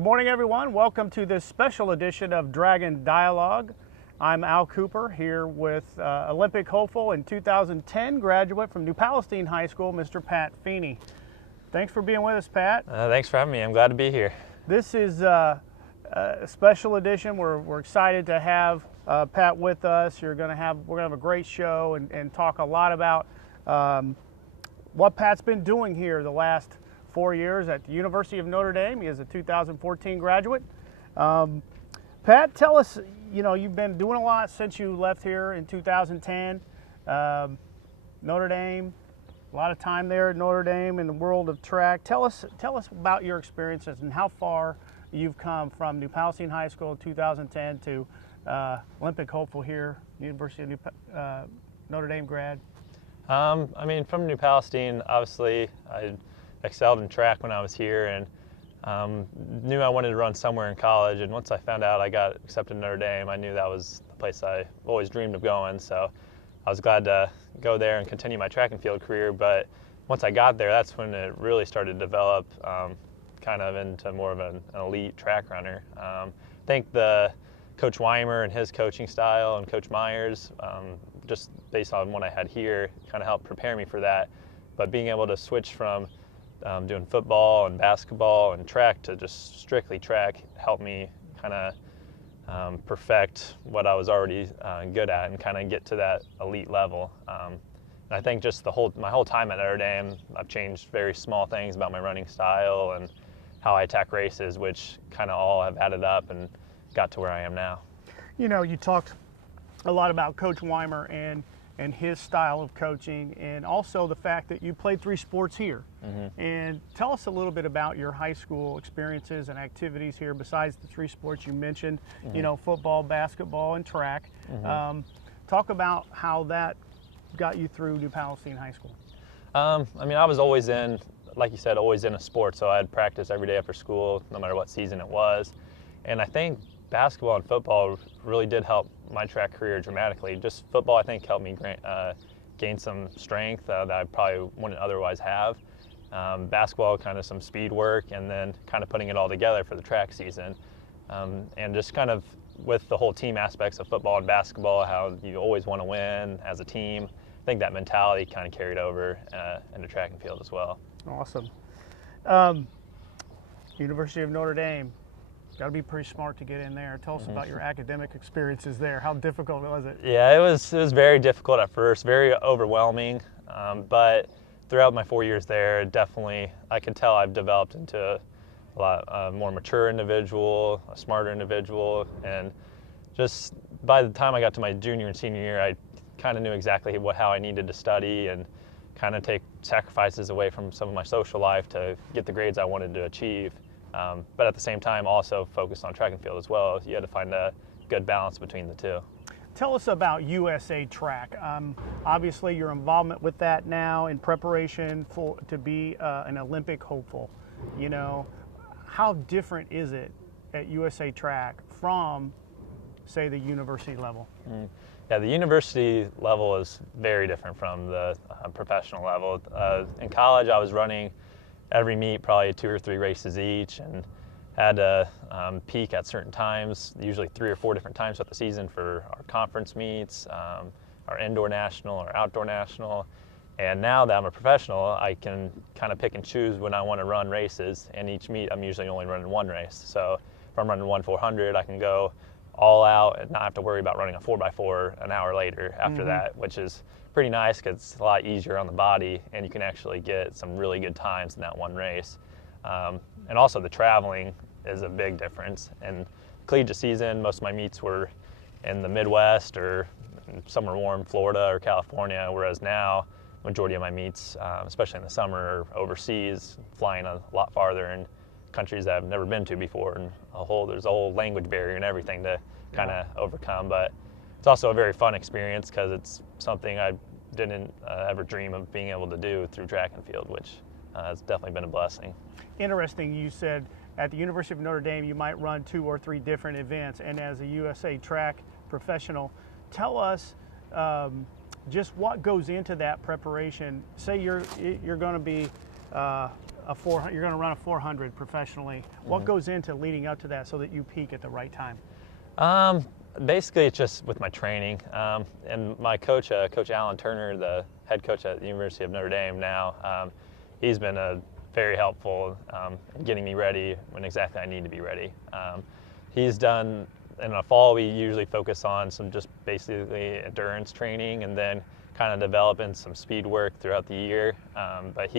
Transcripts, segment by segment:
Good morning, everyone. Welcome to this special edition of Dragon Dialogue. I'm Al Cooper here with Olympic hopeful and 2010 graduate from New Palestine High School, Mr. Pat Feeney. Thanks for being with us, Pat. Thanks for having me. I'm glad to be here. This is a special edition. We're excited to have Pat with us. We're gonna have a great show and talk a lot about what Pat's been doing here the last 4 years at the University of Notre Dame. He is a 2014 graduate. Pat, tell us, you've been doing a lot since you left here in 2010. Notre Dame, a lot of time there at Notre Dame in the world of track. Tell us about your experiences and how far you've come from New Palestine High School in 2010 to Olympic hopeful here, University of Notre Dame grad. From New Palestine, obviously, I excelled in track when I was here and knew I wanted to run somewhere in college. And once I found out I got accepted to Notre Dame, I knew that was the place I always dreamed of going. So I was glad to go there and continue my track and field career. But once I got there, that's when it really started to develop kind of into more of an elite track runner. I think the Coach Weimer and his coaching style and Coach Myers, just based on what I had here, kind of helped prepare me for that. But being able to switch from doing football and basketball and track to just strictly track helped me kind of perfect what I was already good at and kind of get to that elite level. And I think just my whole time at Notre Dame, I've changed very small things about my running style and how I attack races, which kind of all have added up and got to where I am now. You talked a lot about Coach Weimer and his style of coaching, and also the fact that you played 3 sports here. Mm-hmm. And tell us a little bit about your high school experiences and activities here besides the 3 sports you mentioned, mm-hmm. Football, basketball, and track. Mm-hmm. Talk about how that got you through New Palestine High School. I was always like you said, always in a sport, so I'd practice every day after school, no matter what season it was. And I think basketball and football really did help my track career dramatically. Just football, I think, helped me gain some strength that I probably wouldn't otherwise have. Basketball, kind of some speed work, and then kind of putting it all together for the track season. And just kind of with the whole team aspects of football and basketball, how you always want to win as a team. I think that mentality kind of carried over into track and field as well. Awesome. University of Notre Dame. Got to be pretty smart to get in there. Tell us about your academic experiences there. How difficult was it? Yeah, it was very difficult at first, very overwhelming. But throughout my 4 years there, definitely I could tell I've developed into a lot more mature individual, a smarter individual, and just by the time I got to my junior and senior year, I kind of knew exactly how I needed to study and kind of take sacrifices away from some of my social life to get the grades I wanted to achieve. But at the same time, also focused on track and field as well. You had to find a good balance between the two. Tell us about USA Track. Obviously, your involvement with that now in preparation to be an Olympic hopeful. How different is it at USA Track from, say, the university level? Yeah, the university level is very different from the professional level. In college, I was running every meet, probably 2 or 3 races each, and had to peak at certain times, usually 3 or 4 different times throughout the season for our conference meets, our indoor national, our outdoor national. And now that I'm a professional, I can kind of pick and choose when I want to run races, and each meet I'm usually only running 1 race. So if I'm running 1 400, I can go all out and not have to worry about running a 4x4 an hour later after that, which is pretty nice because it's a lot easier on the body and you can actually get some really good times in that 1 race. And also the traveling is a big difference. In collegiate season, most of my meets were in the Midwest or somewhere warm, Florida or California, whereas now majority of my meets, especially in the summer, are overseas, flying a lot farther in countries that I've never been to before, and there's a whole language barrier and everything to kind of overcome. But it's also a very fun experience because it's something I didn't ever dream of being able to do through track and field, which has definitely been a blessing. Interesting. You said at the University of Notre Dame you might run 2 or 3 different events, and as a USA Track professional, tell us just what goes into that preparation. Say you're going to be you're going to run a 400 professionally. What goes into leading up to that so that you peak at the right time? Basically, it's just with my training. And my coach, Coach Alan Turner, the head coach at the University of Notre Dame now, he's been very helpful in getting me ready when exactly I need to be ready. He's done, in the fall, we usually focus on some just basically endurance training and then kind of developing some speed work throughout the year. But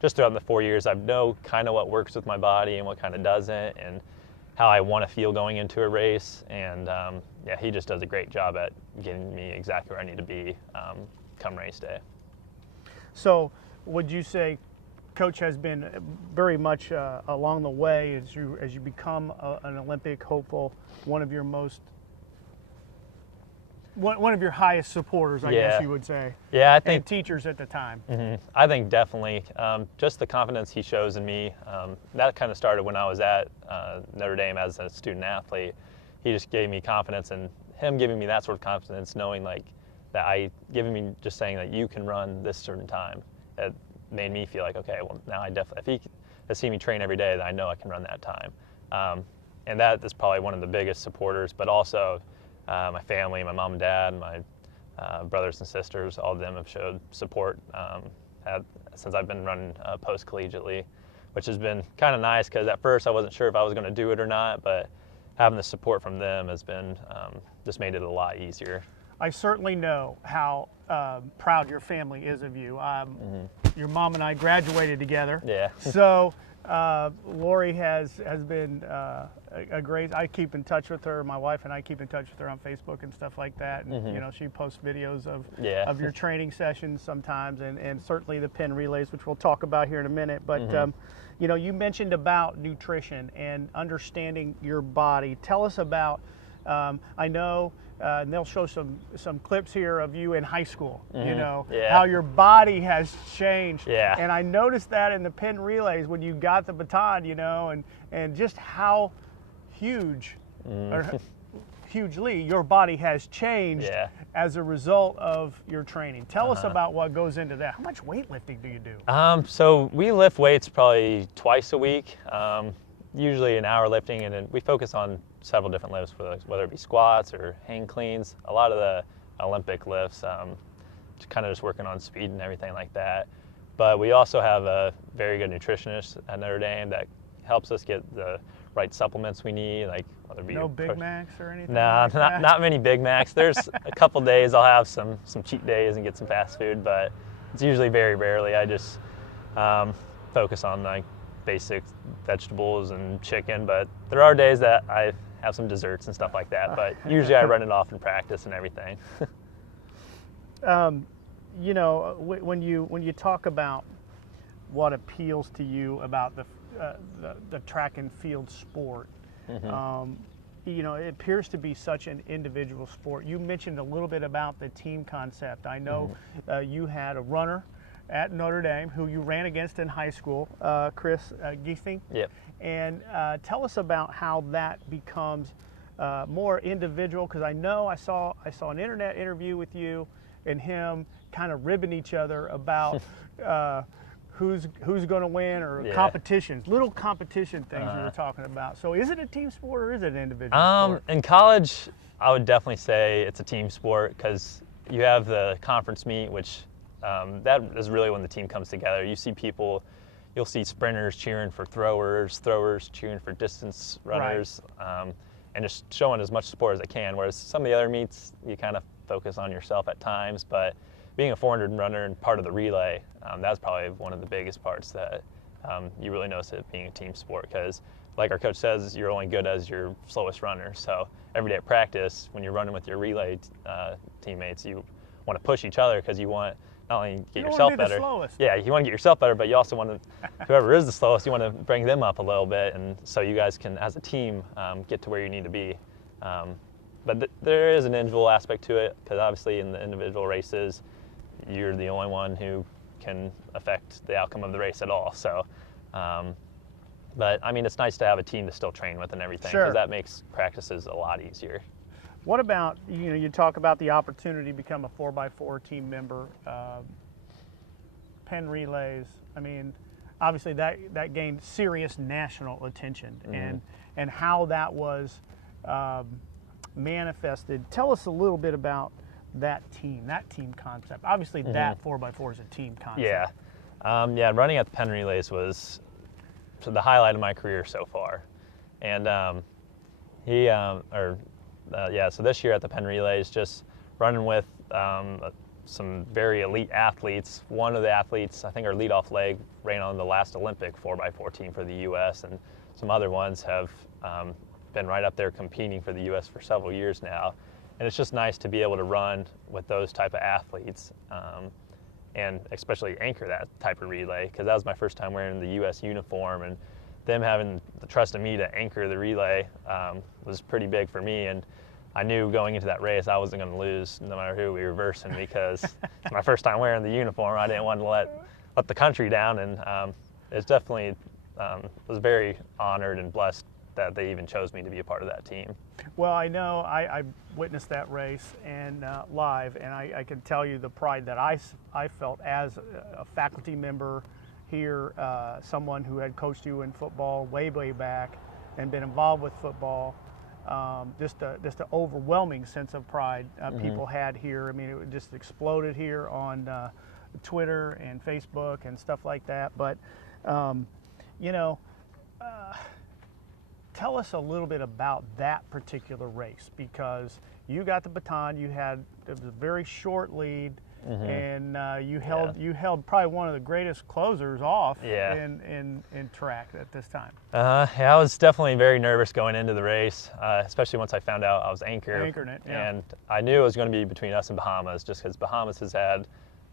just throughout the 4 years, I know kind of what works with my body and what kind of doesn't, and how I want to feel going into a race. And yeah, he just does a great job at getting me exactly where I need to be come race day. So would you say Coach has been very much along the way as you become an Olympic hopeful, one of your highest supporters, I guess you would say. Yeah, I think. And teachers at the time. I think definitely. Just the confidence he shows in me, that kind of started when I was at Notre Dame as a student athlete. He just gave me confidence, and him giving me that sort of confidence, knowing like that giving me just saying that you can run this certain time, it made me feel like, okay, well now I definitely, if he has seen me train every day, then I know I can run that time. And that is probably one of the biggest supporters, but also my family, my mom and dad, my brothers and sisters, all of them have showed support since I've been running post-collegiately, which has been kind of nice because at first I wasn't sure if I was going to do it or not, but having the support from them has been just made it a lot easier. I certainly know how proud your family is of you. Your mom and I graduated together. Yeah. So Lori has been a great. I keep in touch with her. My wife and I keep in touch with her on Facebook and stuff like that. And you know, she posts videos of your training sessions sometimes, and certainly the Penn relays, which we'll talk about here in a minute. But you know, you mentioned about nutrition and understanding your body. Tell us about. I know. And they'll show some clips here of you in high school, you know, how your body has changed. Yeah. And I noticed that in the Penn relays when you got the baton, you know, and just how huge, or hugely your body has changed as a result of your training. Tell us about what goes into that. How much weightlifting do you do? So we lift weights probably twice a week, usually an hour lifting, and then we focus on several different lifts, whether it be squats or hang cleans. A lot of the Olympic lifts, kind of just working on speed and everything like that. But we also have a very good nutritionist at Notre Dame that helps us get the right supplements we need, like whether it be no Big Macs or anything. No, like not many Big Macs. There's a couple days I'll have some cheat days and get some fast food, but it's usually very rarely. I just focus on like basic vegetables and chicken, but there are days that I have some desserts and stuff like that, but usually I run it off in practice and everything. You know, when you talk about what appeals to you about the track and field sport, you know, it appears to be such an individual sport. You mentioned a little bit about the team concept. I know you had a runner at Notre Dame who you ran against in high school, Chris Giefing. Yep. And tell us about how that becomes more individual, because I know I saw an internet interview with you and him kind of ribbing each other about who's going to win, or competitions, little competition things we were talking about. So is it a team sport or is it an individual sport? In college, I would definitely say it's a team sport because you have the conference meet, which that is really when the team comes together. You see people. You'll see sprinters cheering for throwers cheering for distance runners, and just showing as much support as they can. Whereas some of the other meets, you kind of focus on yourself at times. But being a 400 runner and part of the relay, that's probably one of the biggest parts that you really notice it being a team sport. Because, like our coach says, you're only good as your slowest runner. So every day at practice, when you're running with your relay teammates, you want to push each other because you want not only get yourself better. Yeah, you want to get yourself better, but you also want to, whoever is the slowest, you want to bring them up a little bit, and so you guys can, as a team, get to where you need to be. But there is an individual aspect to it, because obviously in the individual races, you're the only one who can affect the outcome of the race at all. So, but I mean, it's nice to have a team to still train with and everything, because that makes practices a lot easier. What about, you know, you talk about the opportunity to become a 4x4 team member, Penn relays. I mean, obviously that gained serious national attention, and how that was manifested. Tell us a little bit about that team concept. Obviously, that 4x4 is a team concept. Yeah. Running at the Penn Relays was the highlight of my career so far. And so this year at the Penn Relays, just running with some very elite athletes. One of the athletes, I think our leadoff leg, ran on the last Olympic 4x4 team for the U.S., and some other ones have been right up there competing for the U.S. for several years now. And it's just nice to be able to run with those type of athletes, and especially anchor that type of relay, because that was my first time wearing the U.S. uniform, and them having the trust in me to anchor the relay was pretty big for me. And I knew going into that race I wasn't going to lose no matter who we were versing, because it's my first time wearing the uniform. I didn't want to let the country down, and it's definitely was very honored and blessed that they even chose me to be a part of that team. Well, I know I witnessed that race and live, and I can tell you the pride that I felt as a faculty member here, someone who had coached you in football way back and been involved with football. Just an overwhelming sense of pride people had here. I mean, it just exploded here on Twitter and Facebook and stuff like that. But tell us a little bit about that particular race, because you got the baton. It was a very short lead, and you held probably one of the greatest closers off in track at this time. I was definitely very nervous going into the race, especially once I found out I was anchoring it. Yeah. And I knew it was going to be between us and Bahamas, just because Bahamas has had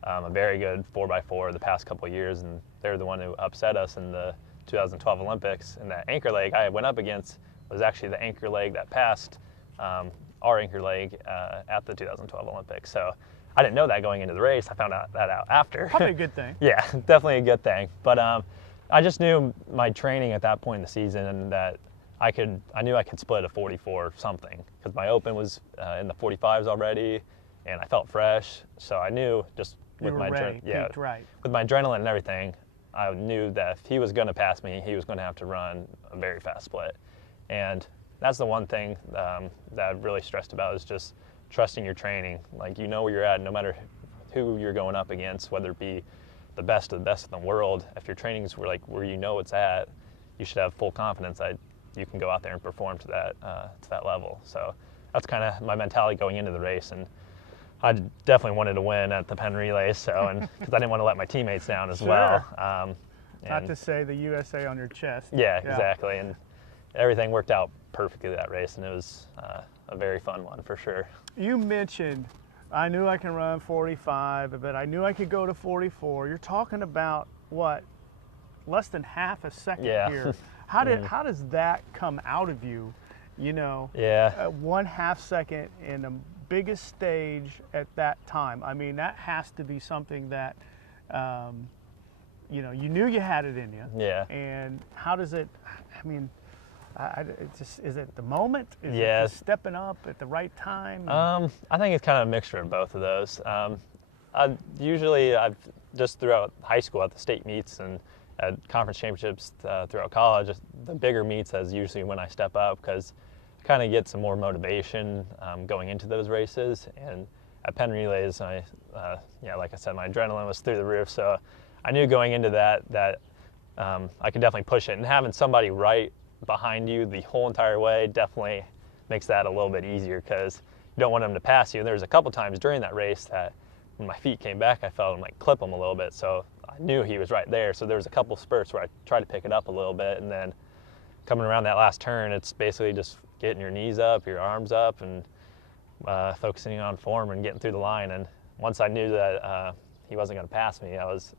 a very good 4x4 the past couple of years, and they're the one who upset us in the 2012 Olympics. And that anchor leg I went up against was actually the anchor leg that passed our anchor leg at the 2012 Olympics. So I didn't know that going into the race. I found that out after. Probably a good thing. Yeah, definitely a good thing. But I just knew my training at that point in the season, and that I knew I could split a 44 something, because my open was in the 45s already, and I felt fresh. So I knew just with my with my adrenaline and everything, I knew that if he was going to pass me, he was going to have to run a very fast split. And that's the one thing that I've really stressed about, is just trusting your training. Like, you know where you're at, no matter who you're going up against, whether it be the best of the best in the world. If your training's where you know it's at, you should have full confidence that you can go out there and perform to that level. So that's kind of my mentality going into the race. And I definitely wanted to win at the Penn Relays, because I didn't want to let my teammates down as well. Not to say the USA on your chest. Yeah, exactly. And everything worked out perfectly that race, and it was a very fun one for sure. You mentioned, I knew I can run 45, but I knew I could go to 44. You're talking about, what, less than half a second here. How does that come out of you? 1/2 second in the biggest stage at that time. I mean, that has to be something that you knew you had it in you. Yeah. And how does it? I mean, is it the moment? Is it just stepping up at the right time? I think it's kind of a mixture of both of those. I've just throughout high school at the state meets and at conference championships throughout college, the bigger meets is usually when I step up, because I kind of get some more motivation going into those races. And at Penn Relays, like I said, my adrenaline was through the roof. So I knew going into that I could definitely push it, and having somebody right behind you the whole entire way definitely makes that a little bit easier, because you don't want them to pass you. And there was a couple times during that race that when my feet came back, I felt him clip him a little bit. So I knew he was right there. So there was a couple spurts where I tried to pick it up a little bit, and then coming around that last turn, it's basically just getting your knees up, your arms up, and focusing on form and getting through the line. And once I knew that he wasn't going to pass me, I was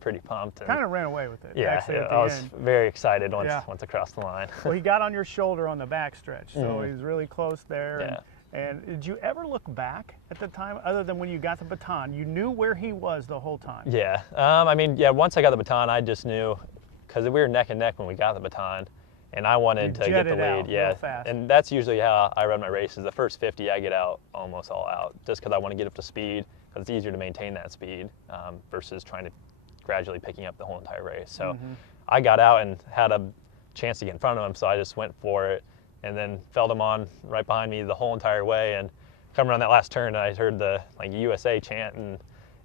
pretty pumped. And kind of ran away with it. Yeah, I was very excited once I crossed the line. Well, he got on your shoulder on the backstretch, so he was really close there. And did you ever look back at the time, other than when you got the baton? You knew where he was the whole time. Yeah. Once I got the baton, I just knew, because we were neck and neck when we got the baton, and I wanted to get the lead. Real fast. And that's usually how I run my races. The first 50, I get out almost all out, just because I want to get up to speed, because it's easier to maintain that speed versus trying to gradually picking up the whole entire race. So I got out and had a chance to get in front of him, so I just went for it, and then felt him on right behind me the whole entire way. And coming around that last turn, I heard the USA chant, and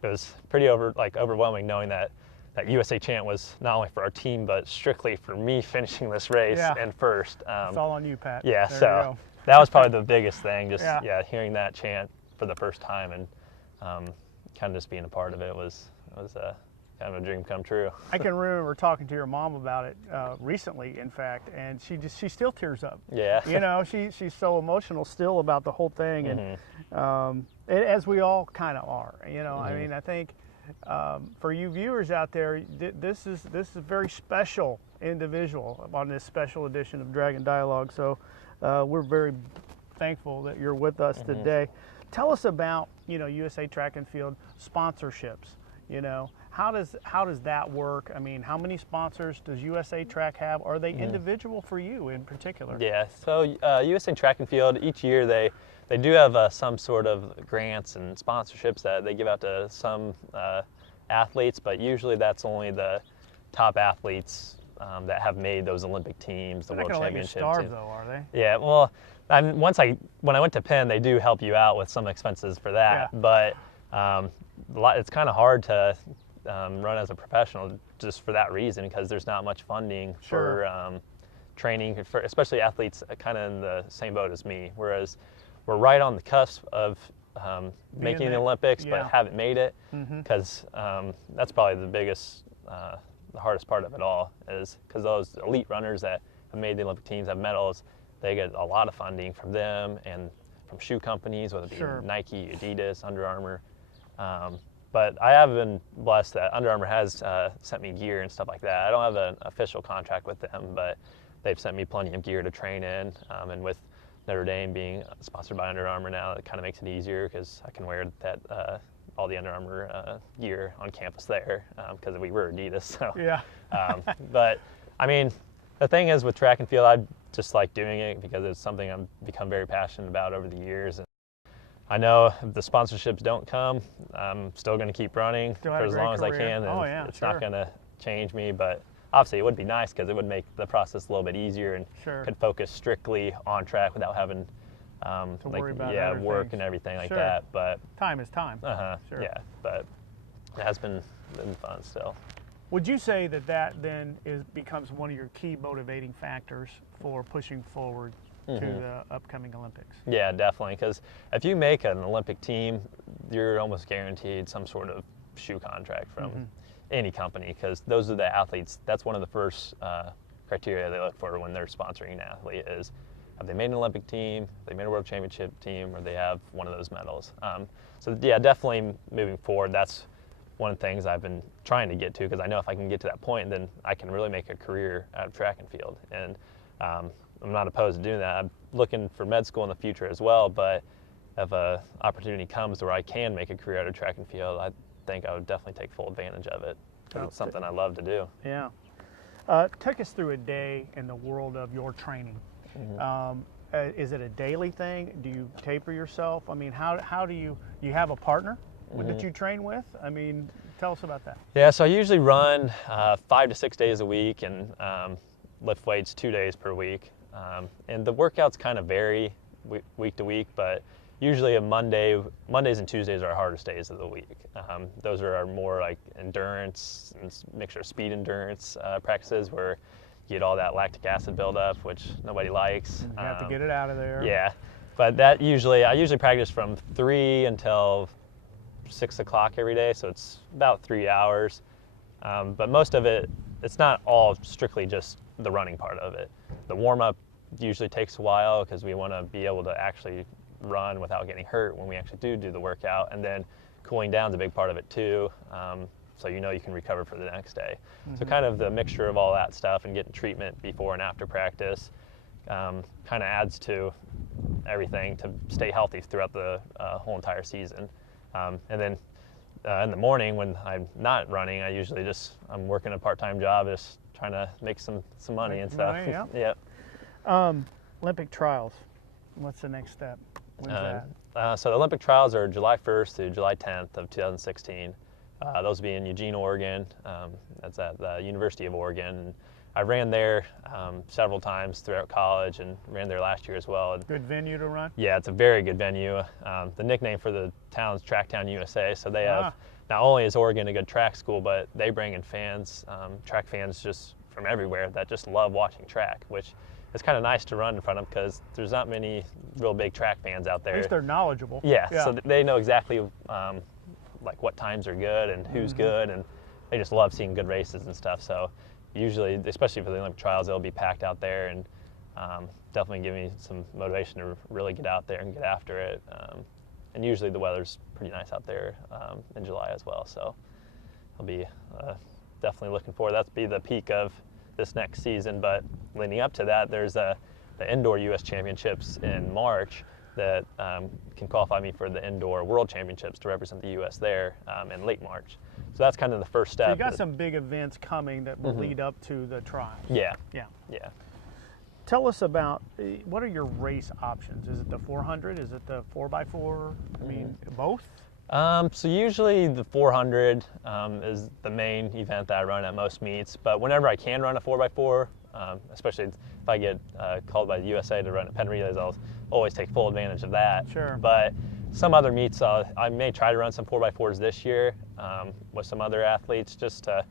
it was pretty overwhelming knowing that that USA chant was not only for our team but strictly for me finishing this race and first. It's all on you, Pat. Yeah, there so that was probably the biggest thing. Just hearing that chant for the first time and kind of just being a part of it was kind of a dream come true. I can remember talking to your mom about it recently, in fact, and she still tears up. Yeah. You know, she's so emotional still about the whole thing, and as we all kind of are. You know, I mean, I think for you viewers out there, this is a very special individual on this special edition of Dragon Dialogue. So we're very thankful that you're with us today. Tell us about, you know, USA Track and Field sponsorships. You know, how does that work? I mean, how many sponsors does USA Track have? Are they individual for you in particular? Yeah, so USA Track and Field, each year they do have some sort of grants and sponsorships that they give out to some athletes, but usually that's only the top athletes that have made those Olympic teams, the World Championship team. They're not going to let you starve, though, are they? Yeah, well, when I went to Penn, they do help you out with some expenses for that, but it's kind of hard to run as a professional just for that reason, because there's not much funding for training, for especially athletes kind of in the same boat as me, whereas we're right on the cusp of making the Olympics, but haven't made it, because that's probably the biggest, the hardest part of it all, is because those elite runners that have made the Olympic teams, have medals, they get a lot of funding from them and from shoe companies, whether it be Nike, Adidas, Under Armour. But I have been blessed that Under Armour has sent me gear and stuff like that. I don't have an official contract with them, but they've sent me plenty of gear to train in, and with Notre Dame being sponsored by Under Armour now, it kind of makes it easier because I can wear that all the Under Armour gear on campus there, because we were Adidas. So but I mean, the thing is with track and field, I just like doing it because it's something I've become very passionate about over the years. And I know if the sponsorships don't come, I'm still going to keep running for as long as I can, and it's not going to change me. But obviously, it would be nice because it would make the process a little bit easier and could focus strictly on track without having to worry about work and everything like that. But time is time. Yeah, but it has been fun still. Would you say that then becomes one of your key motivating factors for pushing forward to the upcoming Olympics? Yeah, definitely, because if you make an Olympic team, you're almost guaranteed some sort of shoe contract from any company, because those are the athletes. That's one of the first criteria they look for when they're sponsoring an athlete is, have they made an Olympic team, they made a World Championship team, or they have one of those medals. So yeah, definitely moving forward, that's one of the things I've been trying to get to, because I know if I can get to that point, then I can really make a career out of track and field. And I'm not opposed to doing that. I'm looking for med school in the future as well, but if an opportunity comes where I can make a career out of track and field, I think I would definitely take full advantage of it, because it's something I love to do. Yeah. Take us through a day in the world of your training. Is it a daily thing? Do you taper yourself? I mean, how do you have a partner that you train with? I mean, tell us about that. Yeah, so I usually run 5 to 6 days a week and lift weights 2 days per week. And the workouts kind of vary week to week, but usually Mondays and Tuesdays are our hardest days of the week. Those are our more like endurance and mixture of speed endurance practices where you get all that lactic acid buildup, which nobody likes. You have to get it out of there. Yeah, but I usually practice from 3 until 6 o'clock every day, so it's about 3 hours. But most of it, it's not all strictly just the running part of it. The warm-up usually takes a while because we want to be able to actually run without getting hurt when we actually do the workout, and then cooling down is a big part of it too, so you can recover for the next day. So kind of the mixture of all that stuff and getting treatment before and after practice kind of adds to everything to stay healthy throughout the whole entire season. And then in the morning when I'm not running, I usually I'm working a part-time job, just trying to make some money and stuff. Olympic trials, what's the next step? When's that? So the Olympic trials are July 1st through July 10th of 2016. Those will be in Eugene, Oregon. That's at the University of Oregon. And I ran there several times throughout college and ran there last year as well. And Good venue to run? yeah, it's a very good venue. The nickname for the town is Tracktown USA. So they have, not only is Oregon a good track school, but they bring in fans, track fans just from everywhere that just love watching track, which is kind of nice to run in front of because there's not many real big track fans out there. At least they're knowledgeable. Yeah, so they know exactly like what times are good and who's good, and they just love seeing good races and stuff. So usually, especially for the Olympic trials, they'll be packed out there, and definitely give me some motivation to really get out there and get after it. And usually the weather's pretty nice out there in July as well. So I'll be definitely looking forward. That'll be the peak of this next season. But leading up to that, there's the indoor U.S. Championships in March that can qualify me for the indoor World Championships to represent the U.S. there in late March. So that's kind of the first step. So you got some big events coming that will lead up to the trials. Yeah. Yeah. Yeah. Tell us about, what are your race options? Is it the 400? Is it the 4x4? I mean, both? So usually the 400 is the main event that I run at most meets, but whenever I can run a 4x4, especially if I get called by the USA to run at Penn Relays, I'll always take full advantage of that. Sure. But some other meets, I may try to run some 4x4s this year with some other athletes just to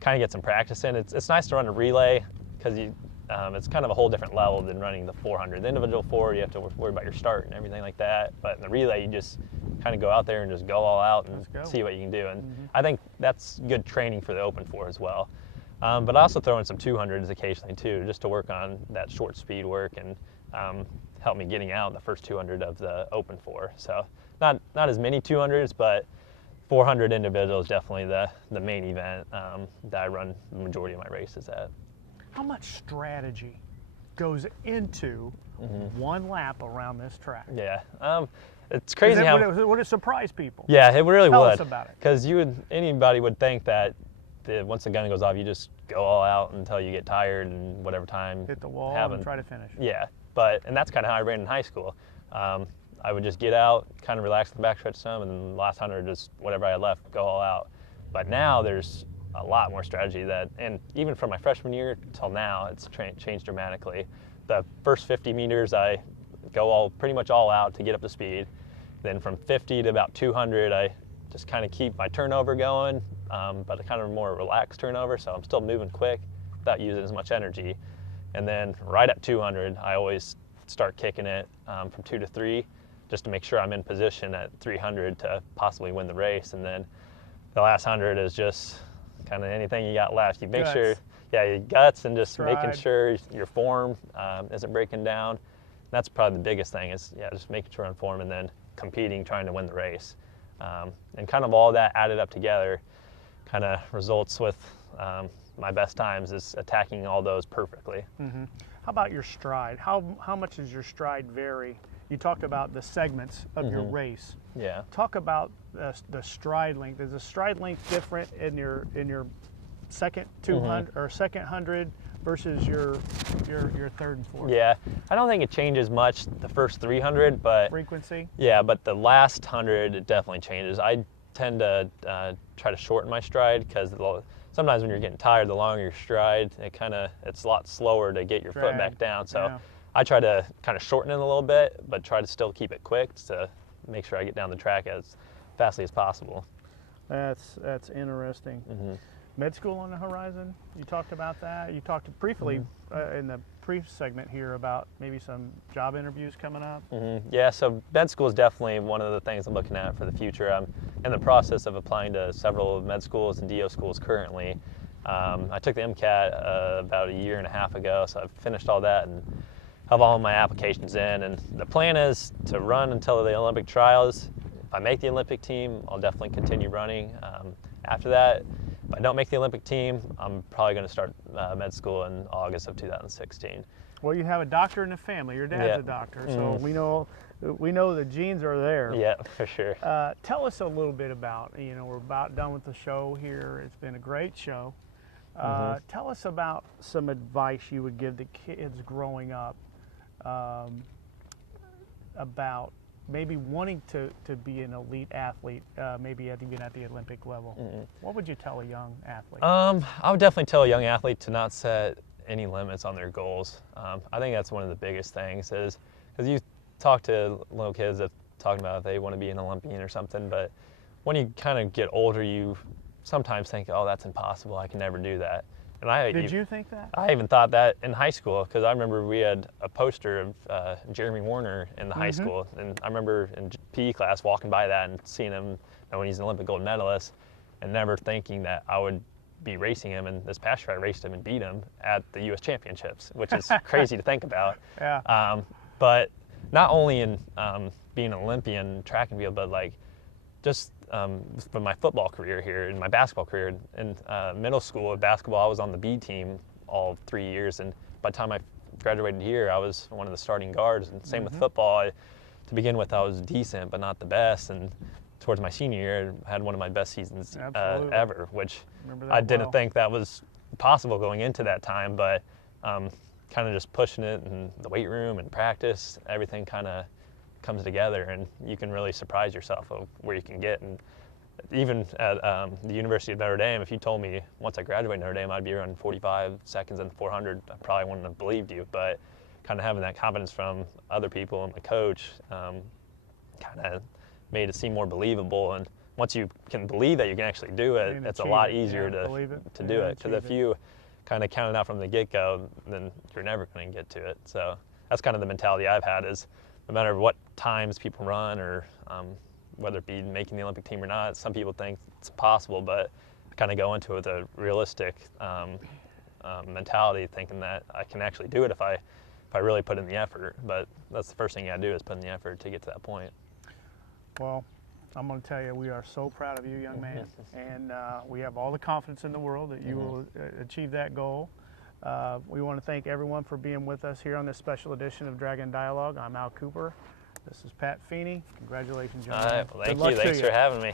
kind of get some practice in. It's nice to run a relay because it's kind of a whole different level than running the 400. The individual 4, you have to worry about your start and everything like that. But in the relay, you just kind of go out there and just go all out and see what you can do. And I think that's good training for the Open 4 as well. But I also throw in some 200s occasionally too, just to work on that short speed work and help me getting out in the first 200 of the Open 4. So not as many 200s, but 400 individual is definitely the main event that I run the majority of my races at. How much strategy goes into one lap around this track? Yeah, it's crazy how would it surprise people? Yeah, it really Tell would. us about it. Because anybody would think that once the gun goes off, you just go all out until you get tired and whatever time. Hit the wall and try to finish. Yeah, and that's kind of how I ran in high school. I would just get out, kind of relax the backstretch some, and then the last 100, just whatever I had left, go all out. But now there's a lot more strategy and even from my freshman year till now, it's changed dramatically. The first 50 meters, I go pretty much all out to get up to speed. Then from 50 to about 200, I just kind of keep my turnover going, but a kind of more relaxed turnover, so I'm still moving quick without using as much energy. And then right at 200, I always start kicking it from 2 to 3, just to make sure I'm in position at 300 to possibly win the race. And then the last 100 is just kind of anything you got left. You make sure, your guts, and just making sure your form isn't breaking down. That's probably the biggest thing is, just making sure I'm in form and then competing, trying to win the race. And kind of all that added up together kind of results with my best times is attacking all those perfectly. How about your stride? How much does your stride vary? You talked about the segments of your race. Yeah. Talk about the stride length. Is the stride length different in your second 200 or second 100 versus your third and fourth? Yeah, I don't think it changes much the first 300, but frequency. Yeah, but the last 100 it definitely changes. I tend to try to shorten my stride because sometimes when you're getting tired, the longer your stride, it's a lot slower to get your foot back down. So I try to kind of shorten it a little bit, but try to still keep it quick to make sure I get down the track as fastly as possible. That's interesting. Med school on the horizon. You talked about that. You talked briefly in the pre-segment here about maybe some job interviews coming up. Yeah, so med school is definitely one of the things I'm looking at for the future. I'm in the process of applying to several med schools and DO schools currently. I took the MCAT about a year and a half ago, so I've finished all that and have all my applications in. And the plan is to run until the Olympic trials. If I make the Olympic team, I'll definitely continue running. After that, if I don't make the Olympic team, I'm probably going to start med school in August of 2016. Well, you have a doctor in the family. Your dad's a doctor, so we know the genes are there. Yeah, for sure. Tell us a little bit about, we're about done with the show here. It's been a great show. Tell us about some advice you would give the kids growing up about maybe wanting to be an elite athlete, maybe even at the Olympic level, what would you tell a young athlete? I would definitely tell a young athlete to not set any limits on their goals. I think that's one of the biggest things is because you talk to little kids that talking about if they want to be an Olympian or something, but when you kind of get older, you sometimes think, oh, that's impossible. I can never do that. And Did you think that? I even thought that in high school because I remember we had a poster of Jeremy Warner in the high school, and I remember in PE class walking by that and seeing him when he's an Olympic gold medalist, and never thinking that I would be racing him. And this past year I raced him and beat him at the U.S. Championships, which is crazy to think about. Yeah. But not only in being an Olympian track and field, but like just from my football career here and my basketball career. In middle school at basketball, I was on the B team all 3 years, and by the time I graduated here, I was one of the starting guards. And same with football. To begin with, I was decent, but not the best. And towards my senior year, I had one of my best seasons ever, which I didn't think that was possible going into that time, but kind of just pushing it in the weight room and practice, everything kind of comes together, and you can really surprise yourself of where you can get. And even at the University of Notre Dame, if you told me once I graduated Notre Dame I'd be around 45 seconds in the 400, I probably wouldn't have believed you. But kind of having that confidence from other people and my coach kind of made it seem more believable. And once you can believe that you can actually do it, it's a lot easier to do it. Because if you kind of count it out from the get-go, then you're never going to get to it. So that's kind of the mentality I've had is no matter what times people run or whether it be making the Olympic team or not, some people think it's possible, but I kind of go into it with a realistic mentality, thinking that I can actually do it if I really put in the effort. But that's the first thing you got to do is put in the effort to get to that point. Well, I'm going to tell you, we are so proud of you, young man, and we have all the confidence in the world that you will achieve that goal. We want to thank everyone for being with us here on this special edition of Dragon Dialogue. I'm Al Cooper. This is Pat Feeney. Congratulations, young man. All right, well, thank you. Thanks for having me.